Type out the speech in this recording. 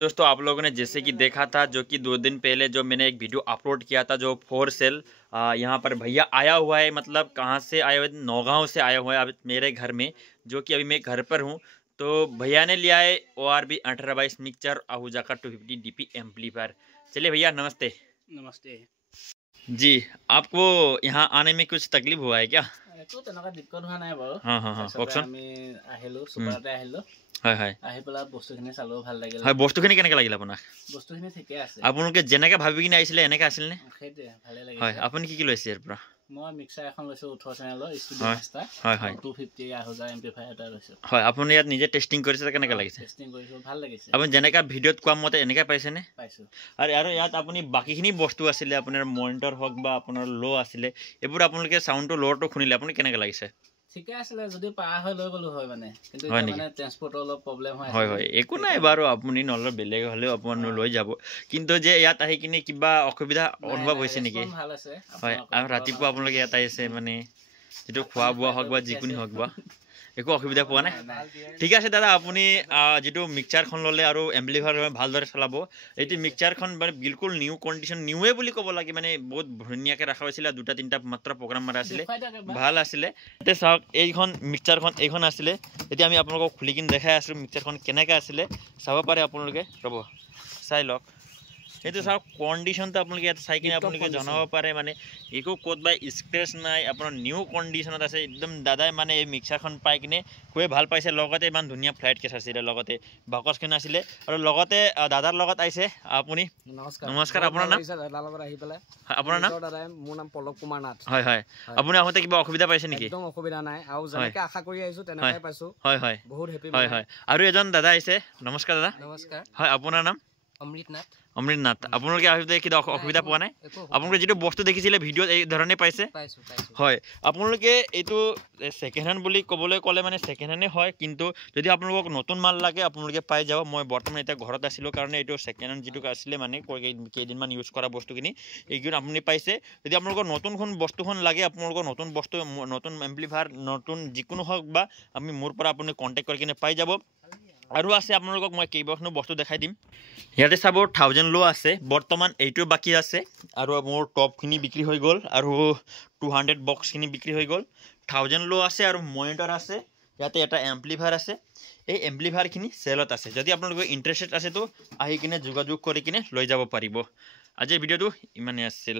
दोस्तों आप लोगों ने जैसे कि देखा था जो कि 2 दिन पहले जो मैंने एक वीडियो अपलोड किया था जो फोर सेल यहाँ पर भैया आया हुआ है। मतलब कहाँ से आया हुआ है? नौगांव से आया हुआ है अब मेरे घर में, जो कि अभी मैं घर पर हूँ। तो भैया ने लिया है ORB 1822 मिक्सचर आहूजा का 250 DP एम्पलीफायर। चलिए भैया नमस्ते। नमस्ते जी, आपको यहाँ आने में कुछ तकलीफ हुआ है क्या? একো তেনেকুৱা দিক্কত হোৱা নাই বাৰু। हाँ हाँ हाँ তাৰপিছতে কওকচোন। আমি আহিলোঁ, চুপাৰতে আহিলোঁ। হয় হয় আহি পেলাই বস্তুখিনি চালোঁ, ভাল লাগিলে। হয়, বস্তুখিনি কেনেকৈ লাগিল আপোনাক? বস্তুখিনি ঠিকে আছে। আপোনালোকে যেনেকৈ ভাবি কিনে আহিছিলে এনেকৈ আছিলনে? সেইটোৱে ভালে হয়, লাগিছে। আপুনি কি কি লৈছে ইয়াৰ পৰা? মই মিক্সাৰ এখন লৈছোঁ 18 চেনেলৰ ষ্টুডিঅ' হয় মাষ্টাৰ হয় হয় 250 आहूजा এম্পলিফায়াৰ এটা লৈছোঁ। হয়, আপুনি ইয়াত নিজে টেষ্টিং কৰিছে, কেনেকৈ লাগিছে? টেষ্টিং কৰিছোঁ, ভাল লাগিছে। আপুনি যেনেকৈ ভিডিঅ'ত কোৱা মতে এনেকৈ পাইছেনে? পাইছোঁ। আৰু ইয়াত আপুনি বাকীখিনি বস্তু আছিলে, আপোনাৰ মনিটৰ হওক বা আপোনাৰ ল' আছিলে, এইবোৰ আপোনালোকে চাউণ্ডটো ল'টো শুনিলে আপুনি কেনেকৈ লাগিছে? ঠিকে আছিলে, যদি পাৰা হৈ লৈ গ'লো হয় মানে, কিন্তু হয় এতিয়া নেকি? মানে ট্ৰেন্সপৰ্টৰ অলপ প্ৰব্লেম হৈ আছে। হয় হয়, একো নাই বাৰু, আপুনি নহ'লে বেলেগ হ'লেও আপুনি লৈ যাব। কিন্তু যে ইয়াত আহি কিনে কিবা অসুবিধা অনুভৱ হৈছে নেকি? ভাল আছে। হয়, আৰু ৰাতিপুৱা আপোনালোকে ইয়াত আহিছে মানে যিটো খোৱা বোৱা হওক বা যিকোনো হওক বা একো অসুবিধা পোৱা নাই? ঠিক আছে দাদা, আপুনি যিটো মিক্সাৰখন ল'লে আৰু এম্পলিফায়াৰ ভালদৰে চলাব। এইটো মিক্সাৰখন মানে বিলকুল নিউ কণ্ডিশ্যন, নিউৱে বুলি ক'ব লাগে, মানে বহুত ধুনীয়াকৈ ৰখা হৈছিলে। 2-3টা মাত্ৰ প্ৰগ্ৰাম মাৰা আছিলে, ভাল আছিলে। এতিয়া চাওক, এইখন মিক্সাৰখন এইখন আছিলে। এতিয়া আমি আপোনালোকক খুলি কিনে দেখাই আছোঁ মিক্সাৰখন কেনেকৈ আছিলে, চাব পাৰে আপোনালোকে। ৰ'ব চাই লওক, সেইটো চাওক কণ্ডিশ্যনটো আপোনালোকে ইয়াত চাই কিনে আপোনালোকে জনাব পাৰে। মানে একো ক'ত বা স্ক্ৰেচ নাই, আপোনাৰ নিউ কণ্ডিশ্যনত আছে একদম। দাদাই মানে এই মিক্সাৰখন পাই কিনে খুবেই ভাল পাইছে। লগতে ইমান ধুনীয়া ফ্লাইট কেছ আছিলে, লগতে বাকচখন আছিলে, আৰু লগতে দাদাৰ লগত আহিছে আপুনি। নমস্কাৰ, আপোনাৰ নাম? আপোনাৰ নাম? মোৰ নাম পলক কুমাৰ নাথ। হয় হয়, আপুনি আহোঁতে কিবা অসুবিধা পাইছে নেকি? একদম অসুবিধা নাই, আৰু যেনেকৈ আশা কৰি আহিছোঁ তেনেকৈ পাইছোঁ। হয় হয়, বহুত হেপী। হয় হয়। আৰু এজন দাদা আহিছে। নমস্কাৰ দাদা। নমস্কাৰ। হয়, আপোনাৰ নাম? অমৃত নাথ। অমৃত নাথ। আপোনালোকে আহোঁতে কিবা অসুবিধা পোৱা নাই? আপোনালোকে যিটো বস্তু দেখিছিলে ভিডিঅ'ত এই ধৰণে পাইছে? হয়, আপোনালোকে এইটো ছেকেণ্ড হেণ্ড বুলি ক'বলৈ ক'লে মানে ছেকেণ্ড হেণ্ডে হয়, কিন্তু যদি আপোনালোকক নতুন মাল লাগে আপোনালোকে পাই যাব। মই বৰ্তমান এতিয়া ঘৰত আছিলোঁ কাৰণে এইটো ছেকেণ্ড হেণ্ড যিটো আছিলে মানে কেইদিনমান ইউজ কৰা বস্তুখিনি এইখিনি আপুনি পাইছে। যদি আপোনালোকৰ নতুনখন বস্তুখন লাগে, আপোনালোকৰ নতুন বস্তু, নতুন এম্পলিফায়াৰ, নতুন যিকোনো হওক বা আমি মোৰ পৰা আপুনি কণ্টেক্ট কৰি কিনে পাই যাব। আৰু আছে আপোনালোকক মই কেইবাখনো বস্তু দেখাই দিম। ইয়াতে চাব 1000 ল' আছে বৰ্তমান, এইটো বাকী আছে। আৰু মোৰ টপখিনি বিক্ৰী হৈ গ'ল, আৰু 200 বক্সখিনি বিক্ৰী হৈ গ'ল। 1000 ল' আছে আৰু মনিটৰ আছে। ইয়াতে এটা এম্পলিফায়াৰ আছে। এই এম্পলিফায়াৰখিনি চেলত আছে। যদি আপোনালোকে ইণ্টাৰেষ্টেড আছে তো আহি কিনে যোগাযোগ কৰি কিনে লৈ যাব পাৰিব। আজিৰ ভিডিঅ'টো ইমানেই আছিল।